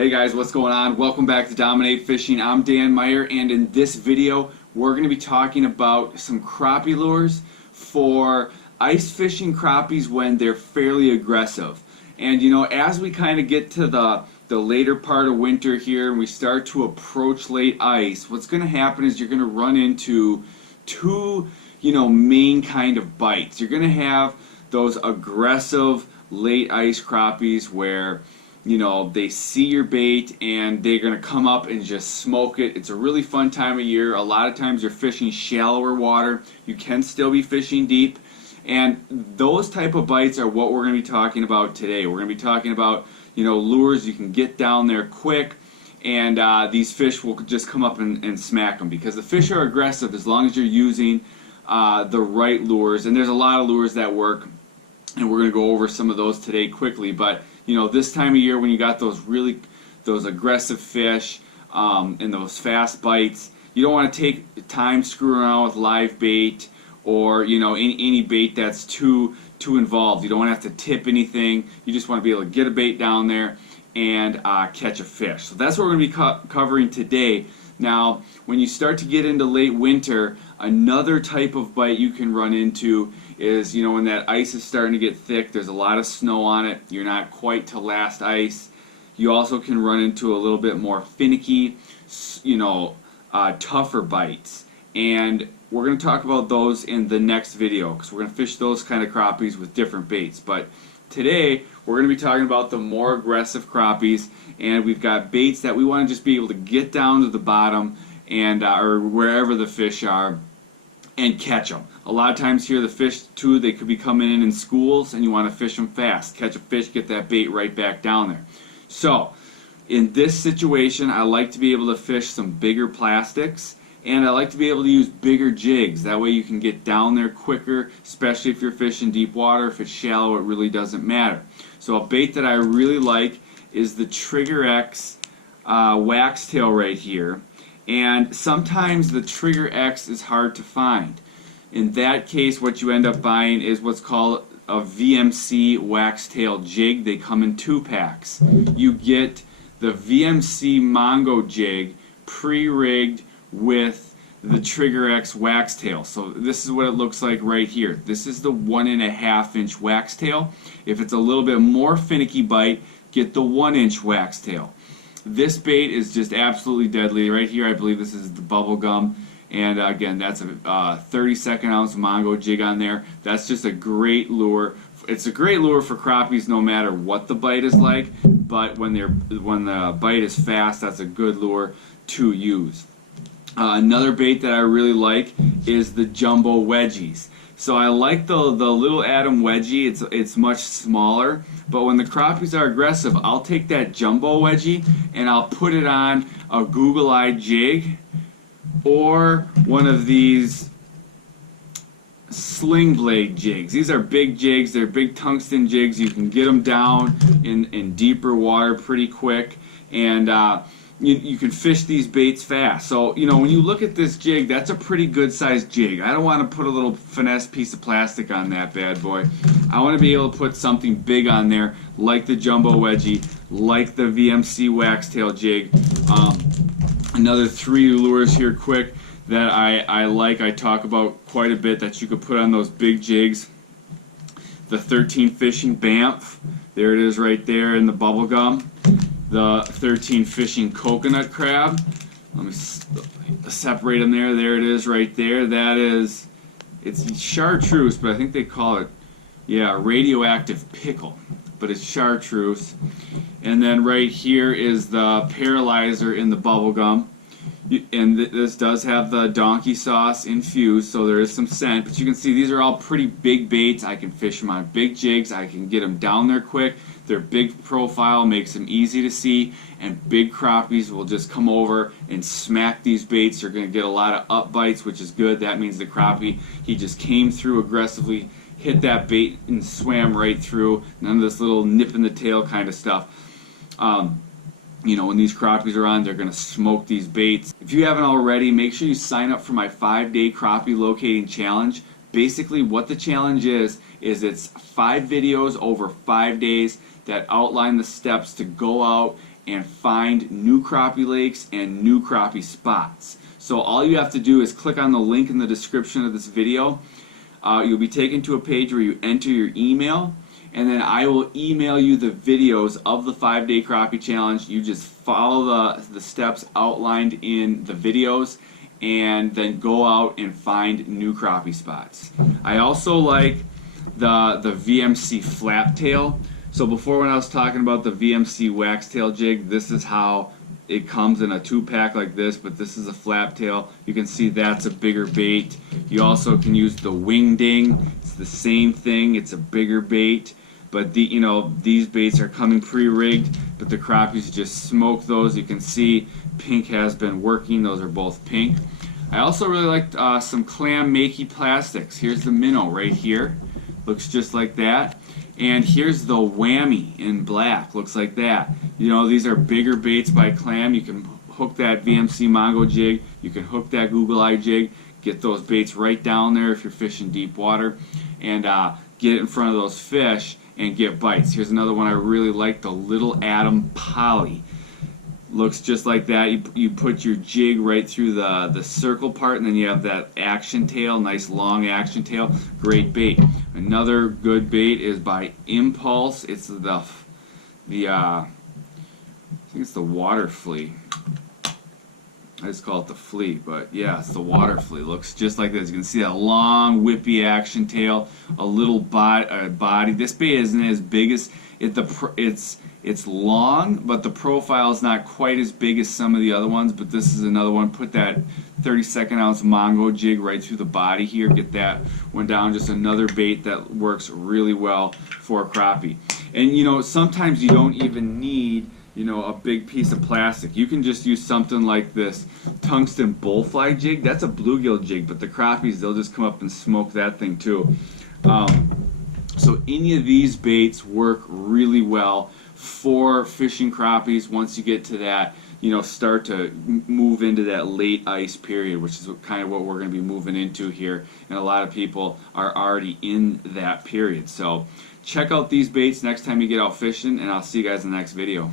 Hey guys, what's going on? Welcome back to Dominate Fishing. I'm Dan Meyer, and in this video we're going to be talking about some crappie lures for ice fishing crappies when they're fairly aggressive. And you know, as we kind of get to the later part of winter here and we start to approach late ice, what's going to happen is you're going to run into two, main kind of bites. You're going to have those aggressive late ice crappies where they see your bait and they're going to come up and just smoke it. It's a really fun time of year. A lot of times you're fishing shallower water. You can still be fishing deep. And those type of bites are what we're going to be talking about today. We're going to be talking about, lures you can get down there quick, and these fish will just come up and smack them, because the fish are aggressive as long as you're using the right lures. And there's a lot of lures that work, and we're going to go over some of those today quickly. But this time of year when you got those aggressive fish and those fast bites, you don't want to take time screwing around with live bait or any bait that's too involved. You don't want to have to tip anything. You just want to be able to get a bait down there and catch a fish. So that's what we're going to be covering today. Now, when you start to get into late winter, another type of bite you can run into is, when that ice is starting to get thick, there's a lot of snow on it, you're not quite to last ice. You also can run into a little bit more finicky, tougher bites. And we're going to talk about those in the next video, because we're going to fish those kind of crappies with different baits. But today, we're going to be talking about the more aggressive crappies, and we've got baits that we want to just be able to get down to the bottom and or wherever the fish are and catch them. A lot of times here the fish too, they could be coming in schools, and you want to fish them fast. Catch a fish, get that bait right back down there. So in this situation, I like to be able to fish some bigger plastics, and I like to be able to use bigger jigs. That way you can get down there quicker, especially if you're fishing deep water. If it's shallow, it really doesn't matter. So a bait that I really like is the Trigger X Wax Tail right here. And sometimes the Trigger X is hard to find. In that case, what you end up buying is what's called a Vmc Wax Tail Jig. They come in 2-packs. You get the Vmc Mongo Jig pre-rigged with the Trigger X Wax Tail. So this is what it looks like right here. This is the 1.5-inch wax tail. If it's a little bit more finicky bite, get the 1-inch wax tail. This bait is just absolutely deadly. Right here, I believe this is the bubble gum. And again, that's a 32nd ounce Mongo jig on there. That's just a great lure. It's a great lure for crappies no matter what the bite is like. But when the bite is fast, that's a good lure to use. Another bait that I really like is the jumbo wedgies. So I like the little Atom wedgie. It's much smaller, but when the crappies are aggressive, I'll take that jumbo wedgie and I'll put it on a Google-eyed jig or one of these Sling blade jigs. These are big jigs. They're big tungsten jigs. You can get them down in deeper water pretty quick, and you can fish these baits fast. So, when you look at this jig, that's a pretty good sized jig. I don't want to put a little finesse piece of plastic on that bad boy. I want to be able to put something big on there, like the jumbo wedgie, like the Vmc Wax Tail Jig. Another 3 lures here quick that I talk about quite a bit that you could put on those big jigs. The 13 Fishing Banff. There it is right there in the bubble gum. The 13 Fishing Coconut Crab. Let me separate them there. There it is right there. It's chartreuse, but I think they call it, radioactive pickle. But it's chartreuse. And then right here is the Paralyzer in the bubble gum. And this does have the donkey sauce infused, so there is some scent. But you can see these are all pretty big baits. I can fish them on big jigs. I can get them down there quick. Their big profile makes them easy to see, and big crappies will just come over and smack these baits. You're going to get a lot of up bites, which is good. That means the crappie, he just came through aggressively, hit that bait, and swam right through. None of this little nip in the tail kind of stuff. When these crappies are on, they're going to smoke these baits. If you haven't already, make sure you sign up for my 5-day crappie locating challenge. Basically, what the challenge is it's 5 videos over 5 days that outline the steps to go out and find new crappie lakes and new crappie spots. So all you have to do is click on the link in the description of this video. You'll be taken to a page where you enter your email, and then I will email you the videos of the 5-day crappie challenge. You just follow the steps outlined in the videos and then go out and find new crappie spots. I also like the Vmc Flat Tail. So before, when I was talking about the Vmc Wax Tail Jig, this is how it comes in a 2-pack like this, but this is a flap tail. You can see that's a bigger bait. You also can use the wing ding. It's the same thing. It's a bigger bait, but these baits are coming pre-rigged, but the crappies just smoke those. You can see pink has been working. Those are both pink. I also really like some clam makey plastics. Here's the minnow right here. Looks just like that. And here's the whammy in black. Looks like that. These are bigger baits by Clam. You can hook that VMC Mongo jig. You can hook that Google Eye jig. Get those baits right down there if you're fishing deep water. And get it in front of those fish and get bites. Here's another one I really like, the Little Adam Poly. Looks just like that. You put your jig right through the circle part, and then you have that action tail, nice long action tail. Great bait. Another good bait is by Impulse. It's the I think it's the water flea. I just call it the flea, but yeah, it's the water flea. Looks just like this. You can see that long whippy action tail, a little body. This bait isn't as big as it's long, but the profile is not quite as big as some of the other ones. But this is another one. Put that 32nd ounce Mongo jig right through the body here. Get that one down. Just another bait that works really well for crappie. And sometimes you don't even need a big piece of plastic. You can just use something like this tungsten bullfly jig. That's a bluegill jig, but the crappies, they'll just come up and smoke that thing too. So any of these baits work really well for fishing crappies once you get to that, start to move into that late ice period, which is kind of what we're going to be moving into here. And a lot of people are already in that period. So check out these baits next time you get out fishing, and I'll see you guys in the next video.